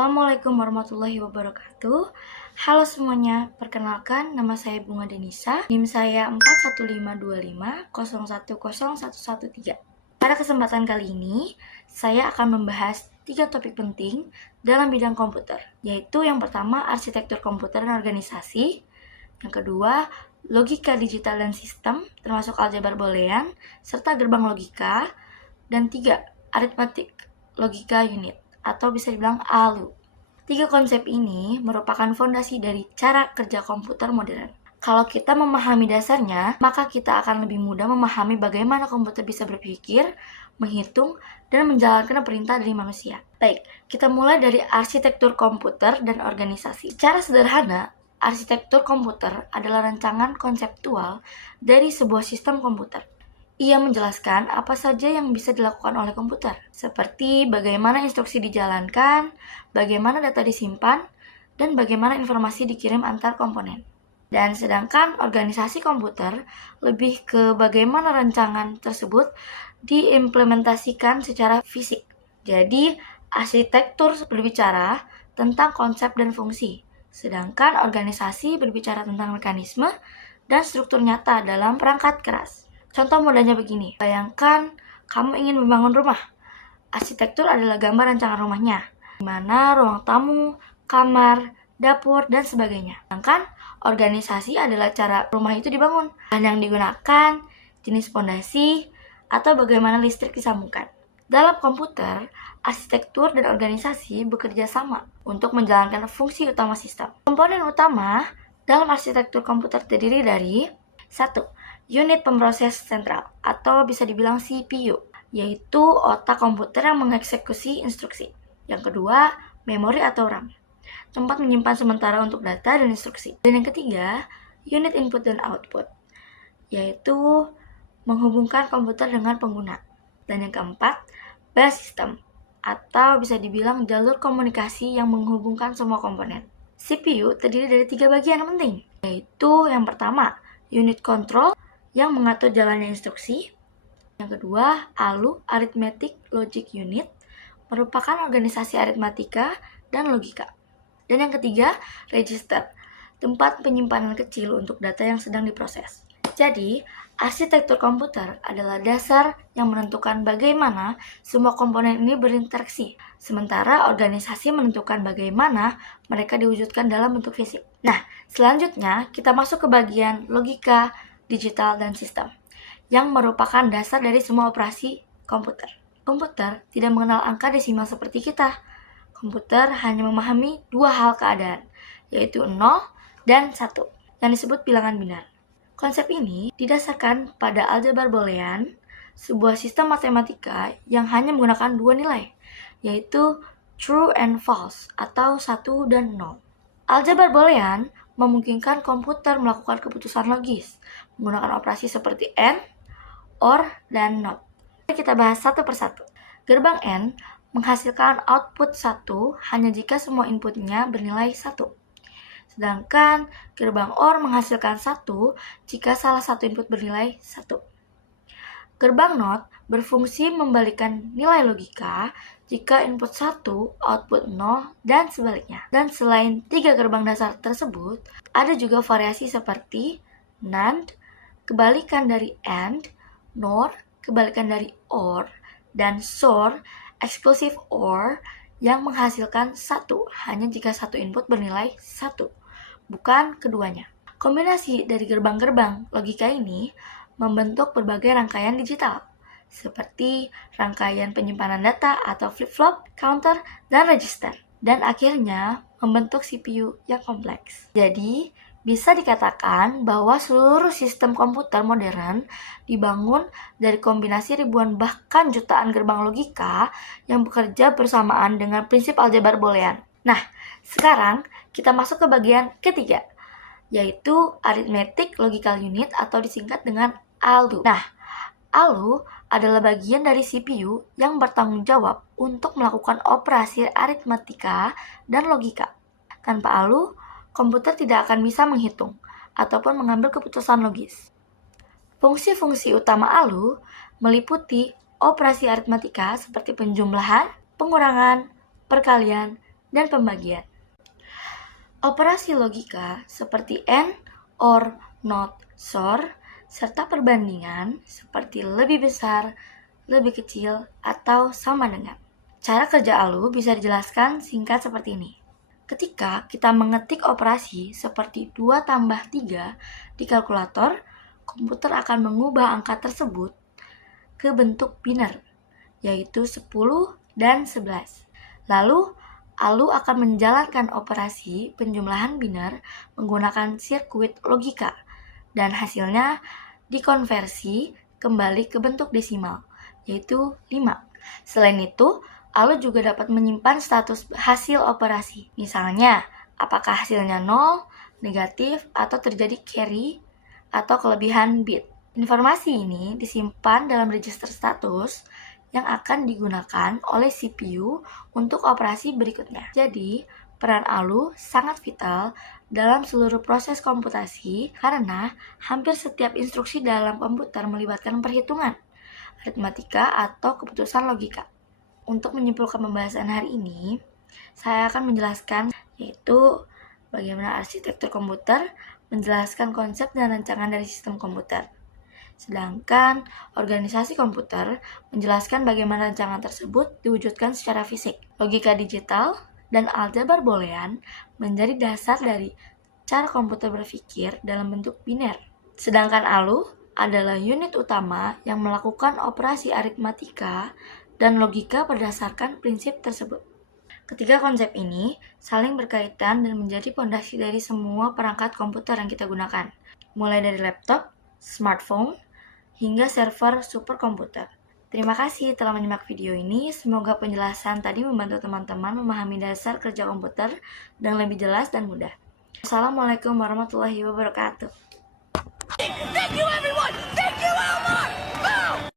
Assalamualaikum warahmatullahi wabarakatuh. Halo semuanya, perkenalkan nama saya Bunga Denisa. NIM saya 41525010113. Pada kesempatan kali ini, saya akan membahas 3 topik penting dalam bidang komputer, yaitu yang pertama arsitektur komputer dan organisasi, yang kedua logika digital dan sistem, termasuk aljabar boolean, serta gerbang logika, dan 3 aritmatik logika unit, atau bisa dibilang ALU. 3 konsep ini merupakan fondasi dari cara kerja komputer modern. Kalau kita memahami dasarnya, maka kita akan lebih mudah memahami bagaimana komputer bisa berpikir, menghitung, dan menjalankan perintah dari manusia. Baik, kita mulai dari arsitektur komputer dan organisasi. Secara sederhana, arsitektur komputer adalah rancangan konseptual dari sebuah sistem komputer. Ia menjelaskan apa saja yang bisa dilakukan oleh komputer, seperti bagaimana instruksi dijalankan, bagaimana data disimpan, dan bagaimana informasi dikirim antar komponen. Dan sedangkan organisasi komputer lebih ke bagaimana rancangan tersebut diimplementasikan secara fisik. Jadi, arsitektur berbicara tentang konsep dan fungsi, sedangkan organisasi berbicara tentang mekanisme dan struktur nyata dalam perangkat keras. Contoh mudahnya begini, bayangkan kamu ingin membangun rumah. Arsitektur adalah gambar rancangan rumahnya, di mana ruang tamu, kamar, dapur, dan sebagainya. Sedangkan organisasi adalah cara rumah itu dibangun, bahan yang digunakan, jenis fondasi, atau bagaimana listrik disambungkan. Dalam komputer, arsitektur dan organisasi bekerja sama untuk menjalankan fungsi utama sistem. Komponen utama dalam arsitektur komputer terdiri dari 1. Unit pemroses sentral, atau bisa dibilang CPU, yaitu otak komputer yang mengeksekusi instruksi. Yang kedua, memori atau RAM, tempat menyimpan sementara untuk data dan instruksi. Dan yang ketiga, unit input dan output, yaitu menghubungkan komputer dengan pengguna. Dan yang keempat, bus system, atau bisa dibilang jalur komunikasi yang menghubungkan semua komponen. CPU terdiri dari 3 bagian penting, yaitu yang pertama, unit control yang mengatur jalannya instruksi. Yang kedua, ALU, Arithmetic Logic Unit, merupakan organisasi aritmatika dan logika. Dan yang ketiga, register, tempat penyimpanan kecil untuk data yang sedang diproses. Jadi, arsitektur komputer adalah dasar yang menentukan bagaimana semua komponen ini berinteraksi, sementara organisasi menentukan bagaimana mereka diwujudkan dalam bentuk fisik. Nah, selanjutnya kita masuk ke bagian logika, digital, dan sistem, yang merupakan dasar dari semua operasi komputer. Komputer tidak mengenal angka desimal seperti kita. Komputer hanya memahami 2 hal keadaan, yaitu 0 dan 1, yang disebut bilangan binar. Konsep ini didasarkan pada aljabar boolean, sebuah sistem matematika yang hanya menggunakan 2 nilai, yaitu true and false, atau 1 dan 0. Aljabar boolean memungkinkan komputer melakukan keputusan logis menggunakan operasi seperti AND, OR, dan NOT. Mari kita bahas satu persatu. Gerbang AND menghasilkan output 1 hanya jika semua inputnya bernilai 1. Sedangkan gerbang OR menghasilkan 1 jika salah satu input bernilai 1. Gerbang NOT berfungsi membalikkan nilai logika jika input 1, output 0, dan sebaliknya. Dan selain 3 gerbang dasar tersebut, ada juga variasi seperti NAND, kebalikan dari AND, NOR, kebalikan dari OR, dan SOR, exclusive OR, yang menghasilkan 1 hanya jika satu input bernilai 1, bukan keduanya. Kombinasi dari gerbang-gerbang logika ini membentuk berbagai rangkaian digital, seperti rangkaian penyimpanan data atau flip-flop, counter, dan register, dan akhirnya membentuk CPU yang kompleks. Jadi, bisa dikatakan bahwa seluruh sistem komputer modern dibangun dari kombinasi ribuan bahkan jutaan gerbang logika yang bekerja bersamaan dengan prinsip aljabar boolean. Nah, sekarang kita masuk ke bagian ketiga, yaitu Arithmetic Logical Unit atau disingkat dengan ALU. Nah, ALU adalah bagian dari CPU yang bertanggung jawab untuk melakukan operasi aritmatika dan logika. Tanpa ALU, komputer tidak akan bisa menghitung ataupun mengambil keputusan logis. Fungsi-fungsi utama ALU meliputi operasi aritmatika seperti penjumlahan, pengurangan, perkalian, dan pembagian. Operasi logika seperti AND, OR, NOT, SOR, serta perbandingan seperti lebih besar, lebih kecil, atau sama dengan. Cara kerja ALU bisa dijelaskan singkat seperti ini. Ketika kita mengetik operasi seperti 2 tambah 3 di kalkulator, komputer akan mengubah angka tersebut ke bentuk biner, yaitu 10 dan 11. Lalu, ALU akan menjalankan operasi penjumlahan biner menggunakan sirkuit logika, dan hasilnya dikonversi kembali ke bentuk desimal, yaitu 5. Selain itu, ALU juga dapat menyimpan status hasil operasi. Misalnya, apakah hasilnya 0, negatif, atau terjadi carry atau kelebihan bit. Informasi ini disimpan dalam register status yang akan digunakan oleh CPU untuk operasi berikutnya. Jadi, peran ALU sangat vital dalam seluruh proses komputasi karena hampir setiap instruksi dalam komputer melibatkan perhitungan, aritmatika, atau keputusan logika. Untuk menyimpulkan pembahasan hari ini, saya akan menjelaskan yaitu bagaimana arsitektur komputer, menjelaskan konsep dan rancangan dari sistem komputer. Sedangkan organisasi komputer menjelaskan bagaimana rancangan tersebut diwujudkan secara fisik. Logika digital dan aljabar boolean menjadi dasar dari cara komputer berpikir dalam bentuk biner. Sedangkan ALU adalah unit utama yang melakukan operasi aritmatika dan logika berdasarkan prinsip tersebut. Ketiga konsep ini saling berkaitan dan menjadi fondasi dari semua perangkat komputer yang kita gunakan, mulai dari laptop, smartphone, hingga server superkomputer. Terima kasih telah menyimak video ini. Semoga penjelasan tadi membantu teman-teman memahami dasar kerja komputer dengan lebih jelas dan mudah. Assalamualaikum warahmatullahi wabarakatuh. Thank you everyone! Thank you Elmar! Boom!